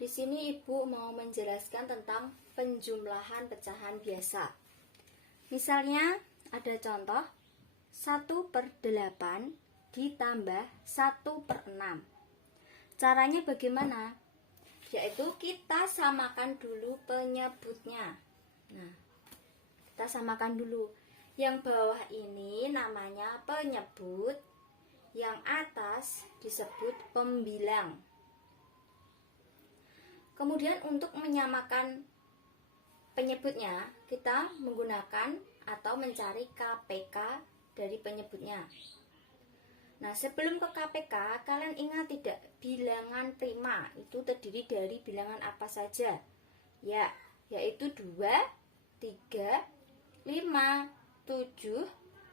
Di sini Ibu mau menjelaskan tentang penjumlahan pecahan biasa. Misalnya ada contoh 1/8 ditambah 1/6. Caranya bagaimana? Yaitu kita samakan dulu penyebutnya. Nah, kita samakan dulu. Yang bawah ini namanya penyebut, yang atas disebut pembilang. Kemudian untuk menyamakan penyebutnya, kita menggunakan atau mencari KPK dari penyebutnya. Nah, sebelum ke KPK, kalian ingat tidak bilangan prima itu terdiri dari bilangan apa saja? Ya, yaitu 2, 3, 5, 7,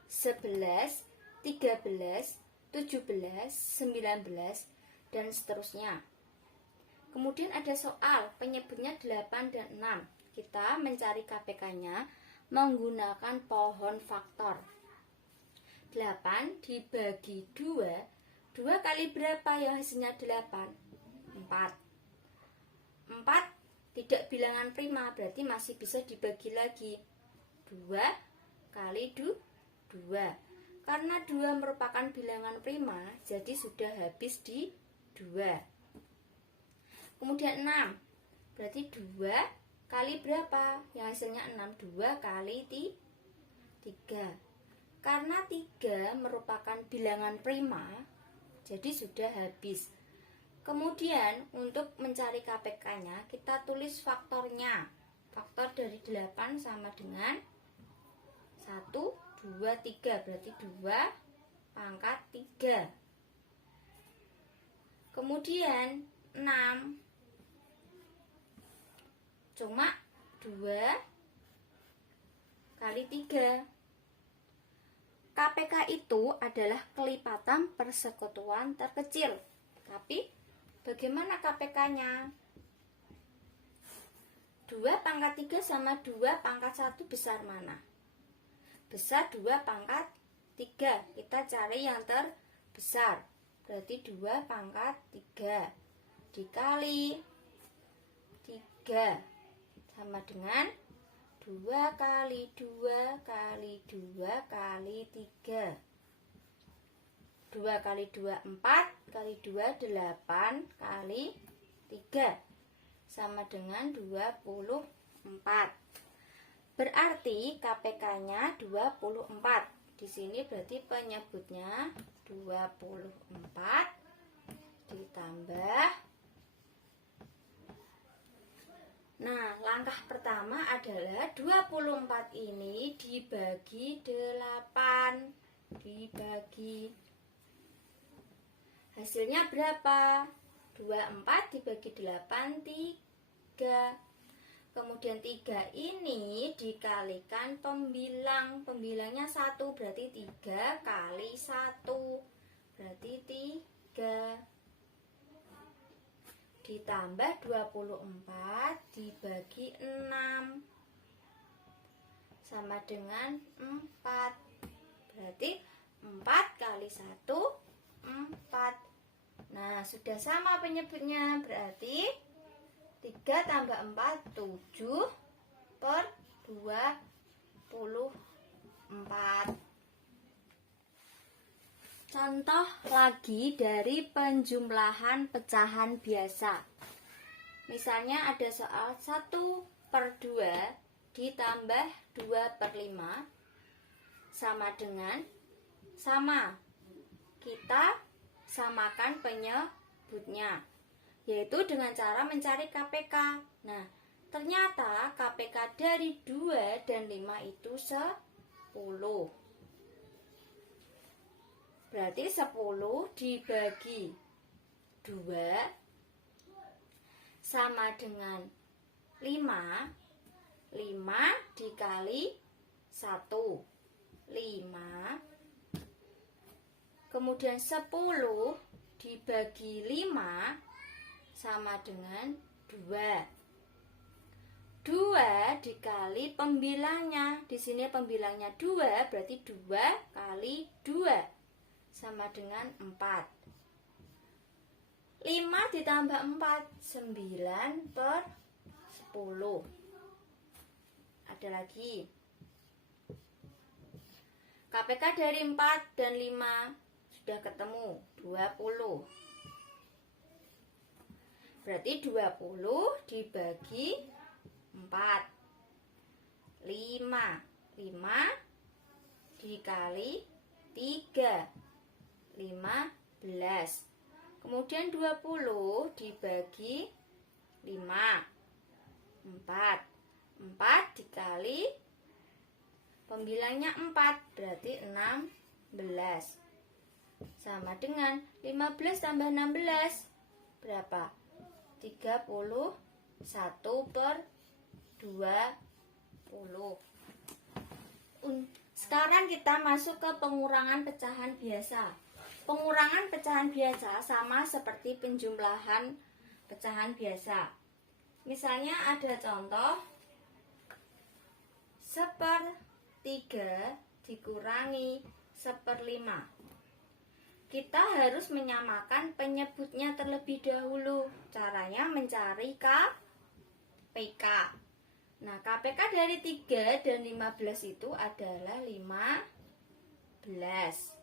11, 13, 17, 19, dan seterusnya. Kemudian ada soal penyebutnya 8 dan 6. Kita mencari KPK-nya menggunakan pohon faktor. 8 dibagi 2. 2 kali berapa yang hasilnya 8? 4. 4 tidak bilangan prima, berarti masih bisa dibagi lagi. 2 kali 2. Karena 2 merupakan bilangan prima, jadi sudah habis di 2. Kemudian 6, berarti 2 kali berapa? Yang hasilnya 6, 2 kali 3. Karena 3 merupakan bilangan prima, jadi sudah habis. Kemudian untuk mencari KPK-nya, kita tulis faktornya. Faktor dari 8 sama dengan 1, 2, 3, berarti 2 pangkat 3. Kemudian 6 cuma 2 kali 3. KPK itu adalah kelipatan persekutuan terkecil. Tapi bagaimana KPK-nya? 2 pangkat 3 sama 2 pangkat 1 besar mana? Besar 2 pangkat 3. Kita cari yang terbesar. Berarti 2 pangkat 3 dikali 3 sama dengan 2 kali 2 kali 2 kali 3. 2 kali 2 4 kali 2 8 kali 3 sama dengan 24. Berarti KPK-nya 24. Di sini berarti penyebutnya 24 ditambah. Nah, langkah pertama adalah 24 ini dibagi 8. Dibagi. Hasilnya berapa? 24 dibagi 8, 3. Kemudian 3 ini dikalikan pembilang. Pembilangnya 1, berarti 3 kali 1. Berarti 3. Ditambah 24 dibagi 6 sama dengan 4. Berarti 4 kali 1, 4. Nah, sudah sama penyebutnya. Berarti 3 tambah 4, 7 per 24. Contoh lagi dari penjumlahan pecahan biasa. Misalnya ada soal 1/2 ditambah 2/5 sama dengan sama. Kita samakan penyebutnya, yaitu dengan cara mencari KPK. Nah, ternyata KPK dari 2 dan 5 itu 10. Berarti 10 dibagi 2 sama dengan 5. 5 dikali 1, 5. Kemudian 10 dibagi 5 sama dengan 2. 2 dikali pembilangnya. Di sini pembilangnya 2, berarti 2 kali 2 sama dengan 4. 5 ditambah 4, 9 per 10. Ada lagi. KPK dari 4 dan 5 sudah ketemu, 20. Berarti 20 dibagi 4. 5 dikali 3, 15. Kemudian 20 dibagi 5, 4 dikali pembilangnya 4, berarti 16. Sama dengan 15 tambah 16 berapa? 31 per 20. Sekarang kita masuk ke pengurangan pecahan biasa. Pengurangan pecahan biasa sama seperti penjumlahan pecahan biasa. Misalnya ada contoh 1/3 dikurangi 1/5. Kita harus menyamakan penyebutnya terlebih dahulu. Caranya mencari KPK. Nah, KPK dari 3 dan 15 itu adalah 15.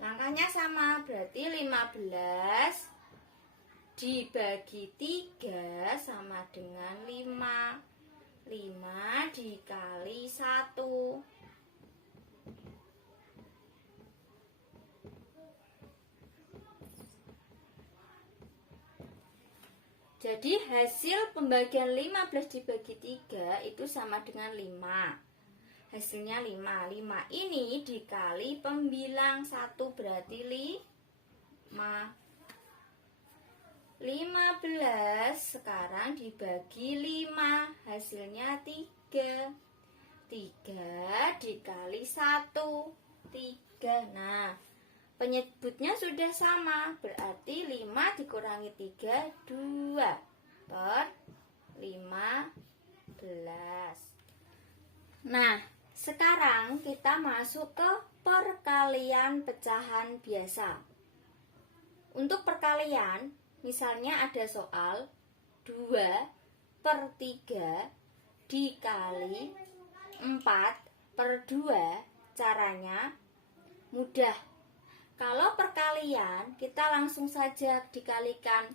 Langkahnya sama, berarti 15 dibagi 3 sama dengan 5. 5 dikali 1. Jadi hasil pembagian 15 dibagi 3 itu sama dengan 5. Hasilnya 5. 5 ini dikali pembilang 1 berarti 5. 15 sekarang dibagi 5, hasilnya 3. 3 dikali 1, 3. Nah, penyebutnya sudah sama, berarti 5 dikurangi 3, 2 per 15. Nah, sekarang kita masuk ke perkalian pecahan biasa. Untuk perkalian, misalnya ada soal 2/3 dikali 4/2. Caranya mudah. Kalau perkalian, kita langsung saja dikalikan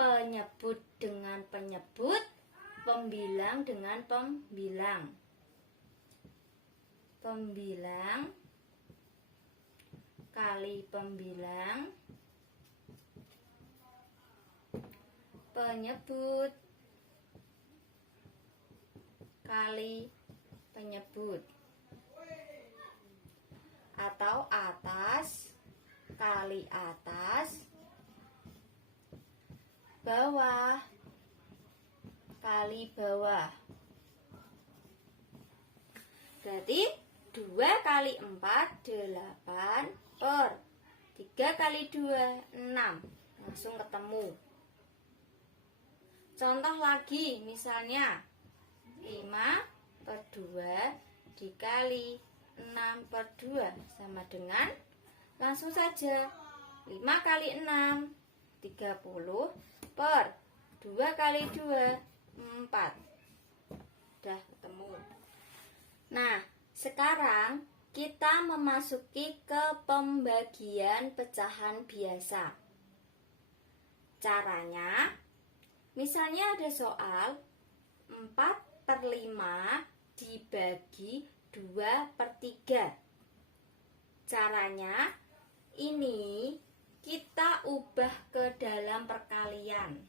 penyebut dengan penyebut, pembilang dengan pembilang. Pembilang kali pembilang, penyebut kali penyebut, atau atas kali atas, bawah kali bawah. Berarti 2 kali 4, 8 per 3 kali 2, 6. Langsung ketemu. Contoh lagi, misalnya 5/2 dikali 6/2 sama dengan, langsung saja 5 kali 6, 30 per 2 kali 2, 4. Udah ketemu. Nah, sekarang kita memasuki ke pembagian pecahan biasa. Caranya, misalnya ada soal 4/5 dibagi 2/3. Caranya, ini kita ubah ke dalam perkalian.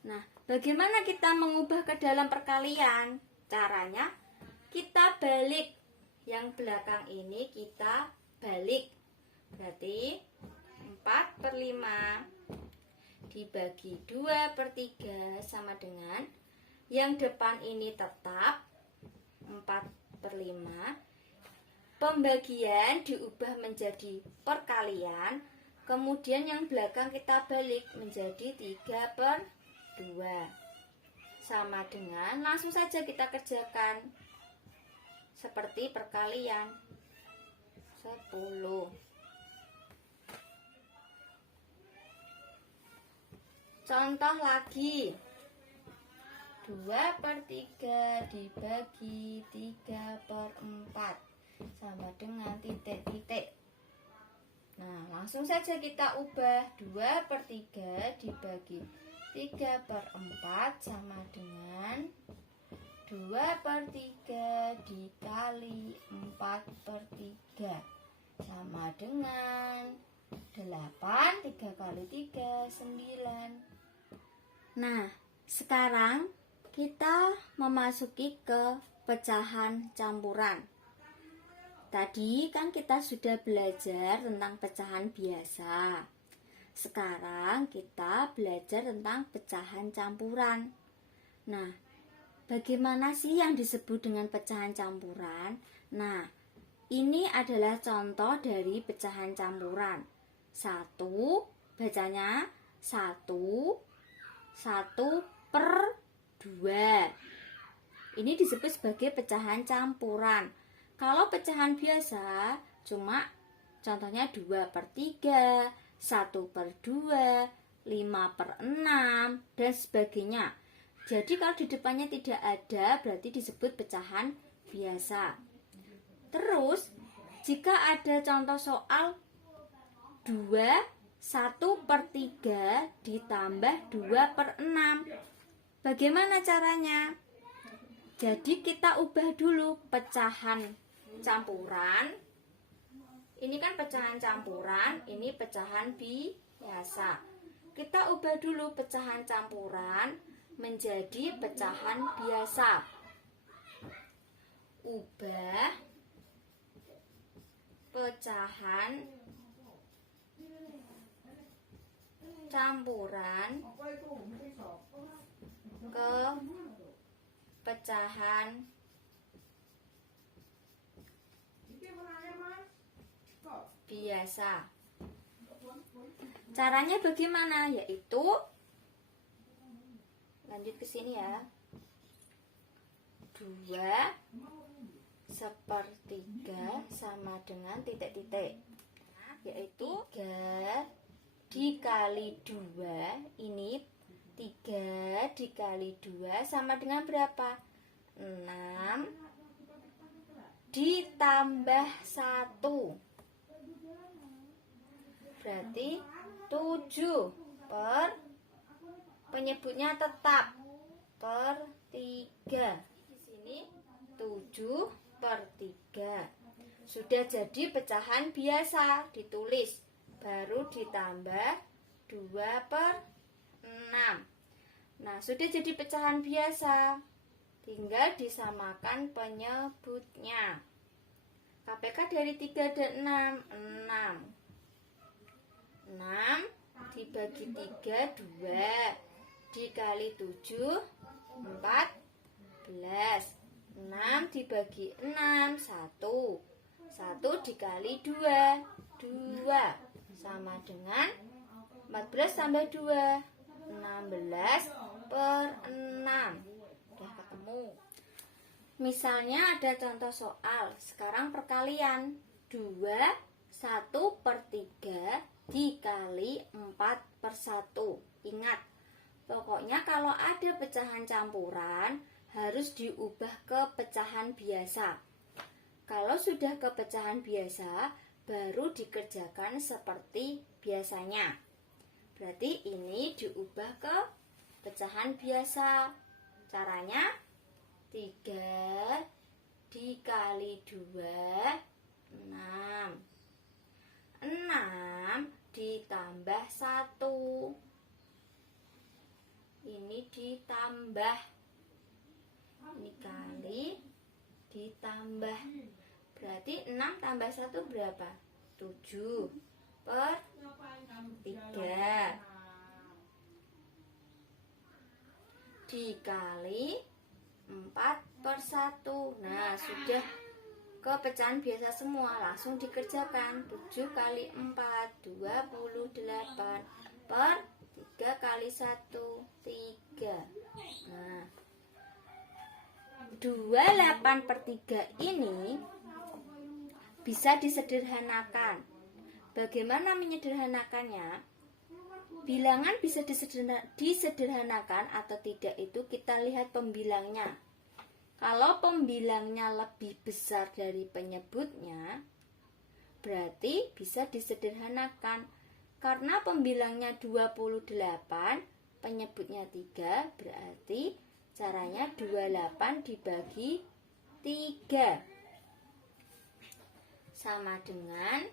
Nah, bagaimana kita mengubah ke dalam perkalian? Caranya, kita balik. Yang belakang ini kita balik. Berarti 4/5 dibagi 2/3 sama dengan, yang depan ini tetap 4/5. Pembagian diubah menjadi perkalian, Kemudian yang belakang kita balik menjadi 3/2. Sama dengan, langsung saja kita kerjakan seperti perkalian 10. Contoh lagi, 2/3 dibagi 3/4 sama dengan titik-titik. Nah, langsung saja kita ubah. 2/3 dibagi 3/4 sama dengan 2/3 dikali 4/3 sama dengan 8. 3 kali 3 9. Nah, sekarang kita memasuki ke pecahan campuran. Tadi kan kita sudah belajar tentang pecahan biasa. Sekarang kita belajar tentang pecahan campuran. Nah, bagaimana sih yang disebut dengan pecahan campuran? Nah, ini adalah contoh dari pecahan campuran. 1, bacanya 1/2. Ini disebut sebagai pecahan campuran. Kalau pecahan biasa cuma contohnya 2/3, 1/2, 5/6 dan sebagainya. Jadi kalau di depannya tidak ada berarti disebut pecahan biasa. Terus jika ada contoh soal 1/3 ditambah 2/6. Bagaimana caranya? Jadi kita ubah dulu pecahan campuran. Ini kan pecahan campuran, ini pecahan biasa. Kita ubah dulu pecahan campuran menjadi pecahan biasa. Ubah pecahan campuran ke pecahan biasa. Caranya bagaimana? Yaitu lanjut ke sini ya. 2/3 sama dengan titik-titik. Yaitu 3 dikali 2. Ini 3 dikali 2 sama dengan berapa? 6 ditambah 1. Berarti 7 per penyebutnya tetap per 3. Di sini 7/3. Sudah jadi pecahan biasa, ditulis. Baru ditambah 2/6. Nah, sudah jadi pecahan biasa. Tinggal disamakan penyebutnya. KPK dari 3 dan 6. 6 dibagi 3 2 dikali 7 14. 6 dibagi 6 1. 1 dikali 2 2 sama dengan 14 tambah 2 16/6. Udah ketemu. Misalnya ada contoh soal. Sekarang perkalian 1/3 dikali 4/1. Ingat, pokoknya kalau ada pecahan campuran harus diubah ke pecahan biasa. Kalau sudah ke pecahan biasa, baru dikerjakan seperti biasanya. Berarti ini diubah ke pecahan biasa. Caranya 3 dikali 2 6. 6 ditambah 1. Ini ditambah. Ini kali ditambah. Berarti 6 tambah 1 berapa? 7/3 dikali 4/1. Nah, sudah ke pecahan biasa semua. Langsung dikerjakan. 7 kali 4 28 per 3 kali 1 3. Nah, 28 per 3 ini bisa disederhanakan. Bagaimana menyederhanakannya? Bilangan bisa disederhanakan atau tidak itu kita lihat pembilangnya. Kalau pembilangnya lebih besar dari penyebutnya, berarti bisa disederhanakan. Karena pembilangnya 28, penyebutnya 3, berarti caranya 28 dibagi 3. Sama dengan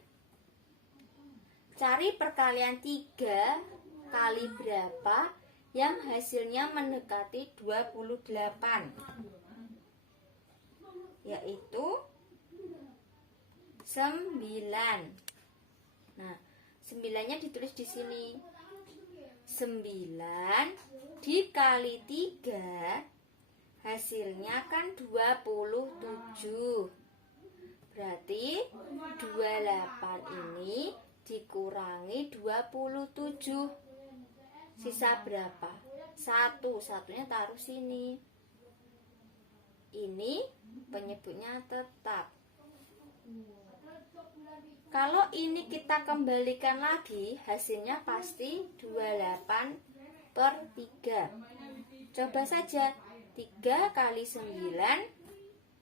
cari perkalian 3 kali berapa yang hasilnya mendekati 28, yaitu 9. Nah, 9-nya ditulis di sini. 9 dikali 3 hasilnya kan 27. Berarti 28 ini dikurangi 27. Sisa berapa? 1. Satunya taruh sini. Ini penyebutnya tetap. Kalau ini kita kembalikan lagi, hasilnya pasti 28 per 3. Coba saja. 3 kali 9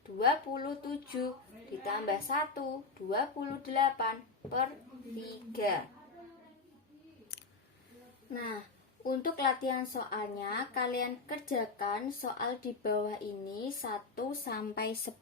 27 ditambah 1 28 per 3. Nah, untuk latihan soalnya kalian kerjakan soal di bawah ini 1 sampai 10.